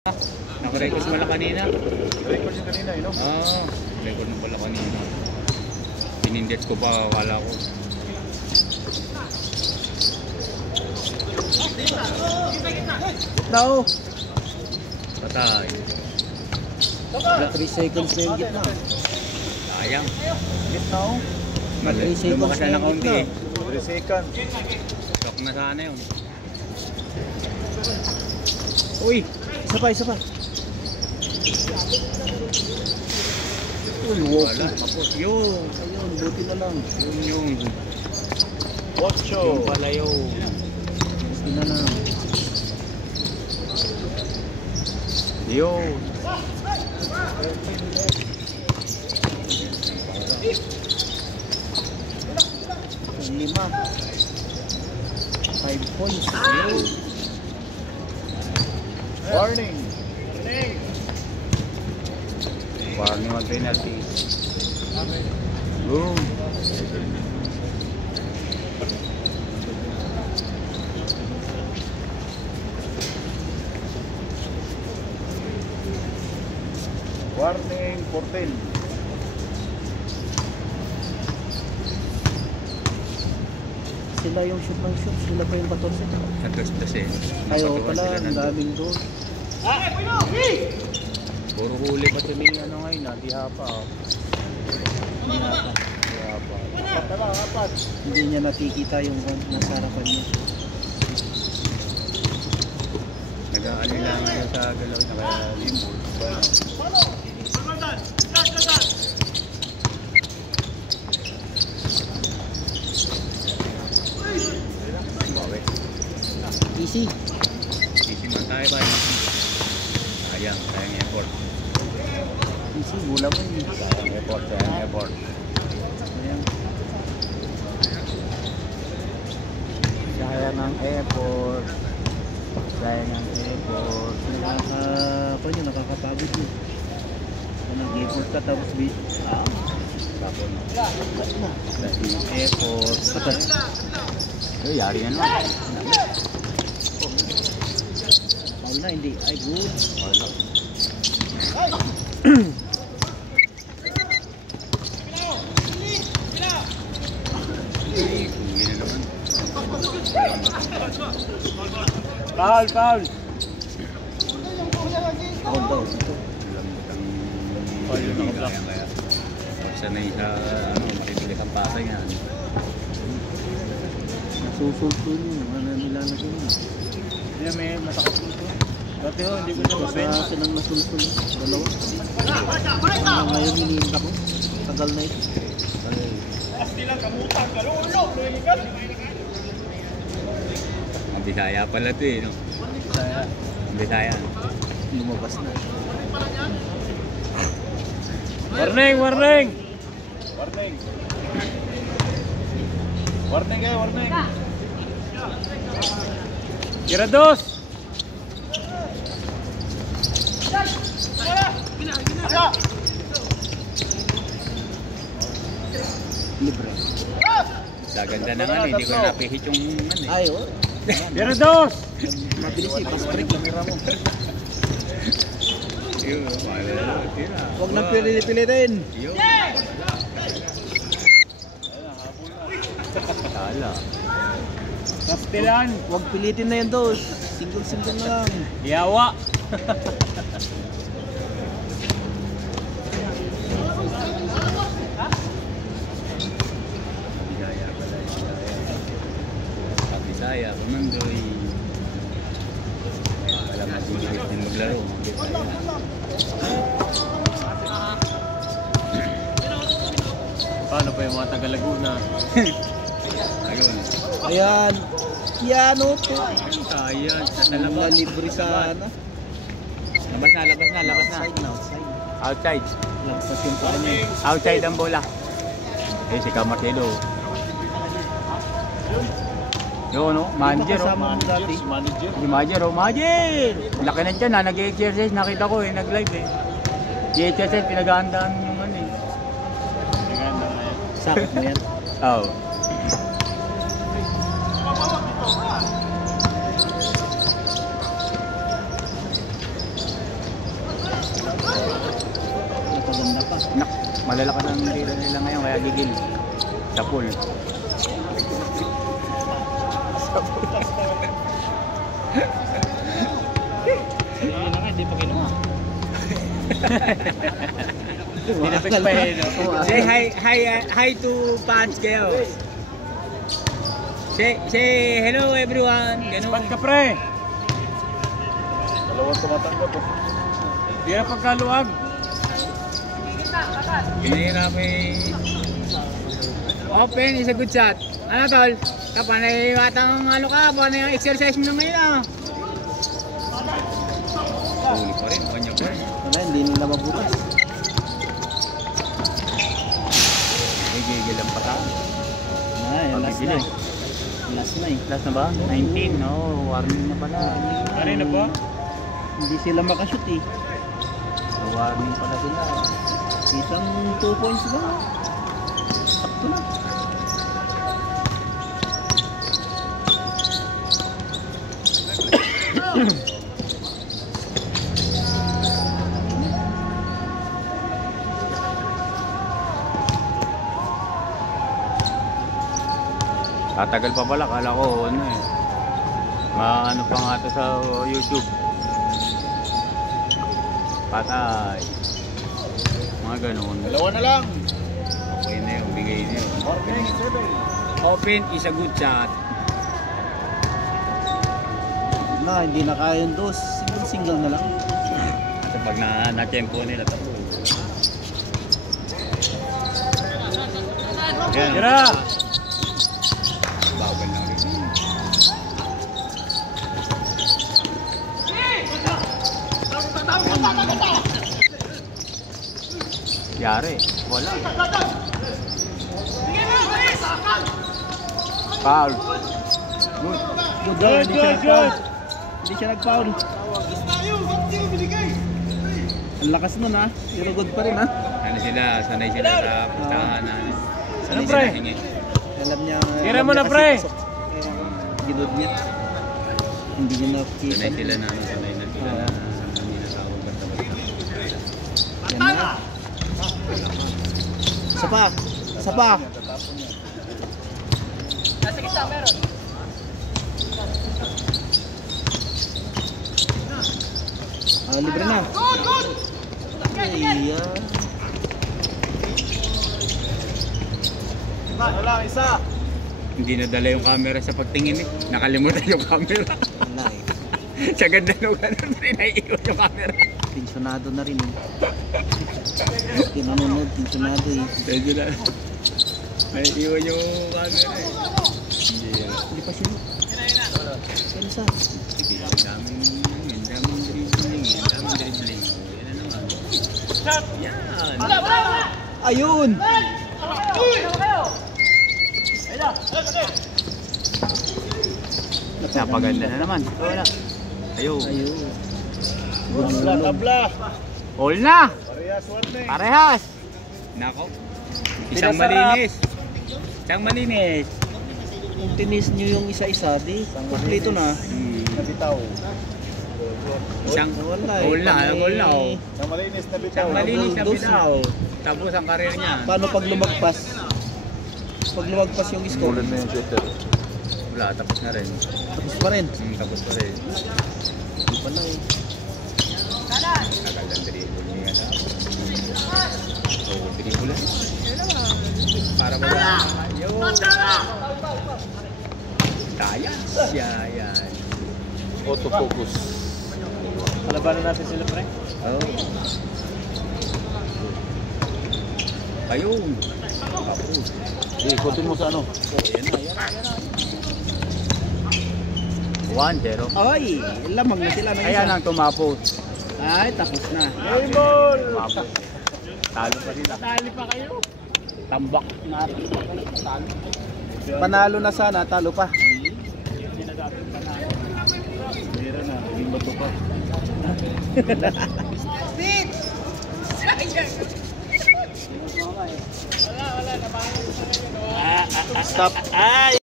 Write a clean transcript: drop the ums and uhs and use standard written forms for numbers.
Naka-record pala kanina. Record yung kanina, no? Oo, record mo pala kanina. Pinindet ko pa, akala ko. No. Patay. 3 seconds na yung gitna. Sayang. Gitna, oh. Mali, 3 seconds lumakas na na ng yung kaunti eh. 3 seconds. Shock na sana yun. Uy! Isa pa, isa pa. Uy, Wala. Tapos yun. Ayun, buti na lang. Yun. Ocho. Yung pala yun. Buti na lang. Yun. Yung 5. 5 points. Yun. Warning. Warning ang penalty. Boom. Warning 14. Sila yung shoot ng shoot. Sila pa yung 14. Sa dos-dos eh. Ayaw Napatuwa pala, sila ang nandun. daming doon. Puro huli pa si Ming ano ngayon ah. Di hapa oh. Di hapa. Tama, apat. Hindi niya nakikita yung nasa harapan niya. Nag-aali lang ngayon sa galaw na kaya limbo. Bawi. Easy. Sisiman tayo ba? Sayang effort. Easy, bola mo yun. Sayang effort. Ayan. Sayang ang effort. Sayang ang effort. Nakakapagod yun. Kung nag-effort ka tapos Tapon. na. Effort. Patay. Ay, yari na naman. Foul na, hindi. Ay, good. Wala. Hindi na naman. Foul, foul. Foul daw. Ito. Foul yung nakablock. Sanay sa matitigas ang pasay nga. Nasusulto yun. Ano nilalagay yun? Yan, may masakit dito. Dati ho, hindi ko na Basta mabenta. silang nasulsul. Dalawa. Ngayon hinihinta ko. Tagal na ito. Ang Bisaya pala ito eh, no? Ang Bisaya. Lumabas na. Warning, warning. Warning. Warning kayo, warning. Tira dos. Libre. Sa ganda naman eh, hindi ko na napihit yung ano eh. Ay, oh. Tira dos. Mabilis eh. Pas break lang mo. Yun, wala. Tira. Huwag na pili-pilitin. Yun. Tala. Kastilan. Huwag pilitin na yan dos. Single-single na lang. Yawa. Bisaya pala. Ang Bisaya, kumandoy. Alam mo, sinulit din maglaro. Ang Bisaya. Paano pa yung mga taga-Laguna? Ayun. Ayan. Piano to. Ayan, sa Mga talabas. libre sana. Labas na. Outside na, outside. Outside. Lagsas yung paa niya. Outside ang bola. Eh, si Kamarkedo. Yun, no? Manager, oh. Kasama mo dati. Manager. Si Majer, oh. Majer! Laki na dyan, ha? Nag-exercise. Nakita ko, eh. Nag-live, eh. I-exercise, pinag-aandaan yung ano, eh. Naganda nga yan. Sakit mo yan. Oo. Nak, malalakas ang dila nila ngayon kaya gigil. Sa pool. Ayun na nga, hindi pa kinuha. Tinapik pa eh, no? Say hi to fans kayo. Say hello everyone. Ganun. Ba't ka pre? Dalawang tumatanggap oh. Di na pagkaluwag. Pinahiramin. Open is a good shot. Ano tol? Kapanay batang ano ka, panay ang exercise mo naman yun ah. Huli pa rin, kanya pa rin. Ano, hindi nila mabutas. May gigil ang patahan. Ay, last na eh. Last na eh. Last na ba? 19, no? Warning na pala. Kanina po? Hindi sila makashoot eh. Warning pala sila. Isang 2 points ba? Sakto na. Tatagal pa pala, kala ko ano eh. Maano pa nga to sa YouTube. Patay. Mga ganun. Dalawa na lang. Okay na yun, bigay na yun. Open is a good shot. Na, hindi na kaya yung dos. Single na lang. At pag na-tempo nila ito. Yan. Tira! Bawal lang rin. Yari, wala. Foul. Good. Good, good. Hindi siya nag-foul. Ang lakas nun ha. Pero good pa rin ha. Ano sila, sanay sila sa pustahan na. Ano, pre? hingi. Alam niya. Tira alam mo niya na, kasi pre. pasok. Ginod niya. Hindi niya nakikita. Sanay sila na, sanay na sila na. Hindi na tawag basta-basta. Yan na. Isa pa. Isa pa. Libre na. Iya. Ano lang, isa. Hindi nadala yung camera sa pagtingin eh. Nakalimutan yung camera. Wala eh. Sa ganda nung ganun, naiiwan yung camera. Tensionado na rin eh. Kinanunod, tensionado eh. Medyo na. Naiiwan yung camera eh. Hindi pa sino. Yan isa. Sige, ang daming dribbling. Yan na naman. Yan. Ayun! Napaganda na naman. Wala. Ayun. Ayun. Tabla! All na! Parehas, what na Parehas! Nako. Isang malinis. Isang malinis. Kung tinis nyo yung isa-isa, di kompleto na. Nabitaw. Isang Wala eh. all na. All na. Oh. Sa malinis na bitaw. Isang malinis na Dos. bitaw. Tapos ang karir niya. Paano pag lumagpas? Pag lumagpas yung score, na yung shooter. Wala, tapos na rin. tapos pa rin. Tapos pa rin. Hindi pa na eh. Tagal ng dribble niya na. So, dribble lang. Para wala. Ayun. Kaya. Yan. Autofocus. Kalabanan natin sila, pre. Oh. Ayun. Tapos. Ikutin mo sa ano? Ayan na. 1-0. Ay, lamang na sila ng Ayan isa. ang tumapos. Ay, tapos na. Tumapos. Talo pa sila. Dali pa kayo. Tambak na. Talo. Panalo na sana, talo pa. Meron na. Naging bato pa. Stop. Ay!